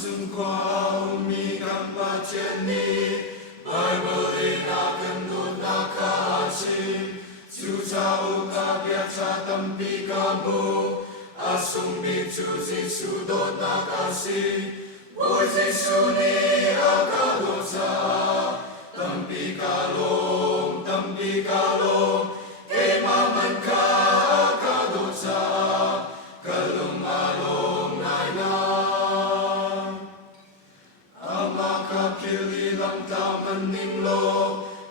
Sung qua mi kam pa chen ni Bible in akan dut nakasim Chu cha u ka pia cha tam pi ka mu Asung bi chu Jisu dot nakasim Boy Jisu ni akadot sa Tam pi ka long Kay maman ka akadot sa Kalung along nai na Kili lam ta maning lo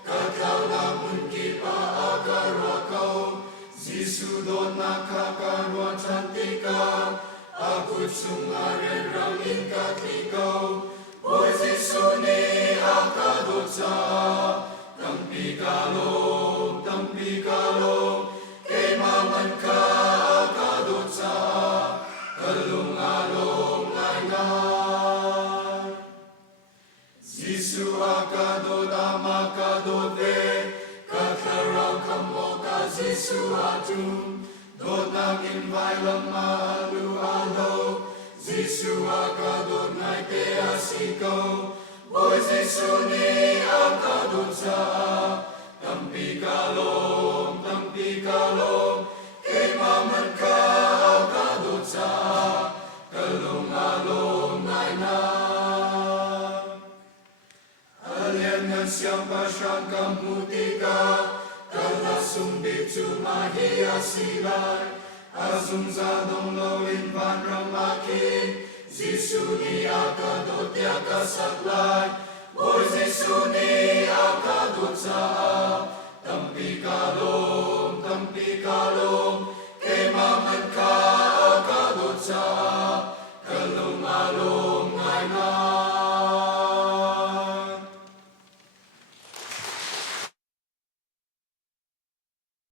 Kakao na munki pa akarwakaw Jisu don nakakarwa chantika Akut sungaren rangin katlikaw Boy Jisu ni akadot sa Tampi kalong Kay maman ka akadot sa Kalung along lainan Jisu akadot amakadot ve Katlarang kamo ka Jisu atum Dot naging vailam maalu-alo Jisu akadot nai te asikaw Boy Jisu ni akadot sa Tampi kalong Kay maman ka akadot sa Kalung along lainan Aliangan siyang pasyang kamutika Kalasung bitu mahia silay Asung zadong lowin panramakin Jisu ni akadot ya kasaklay Boy Jisu ni akadot sa Tampi kalong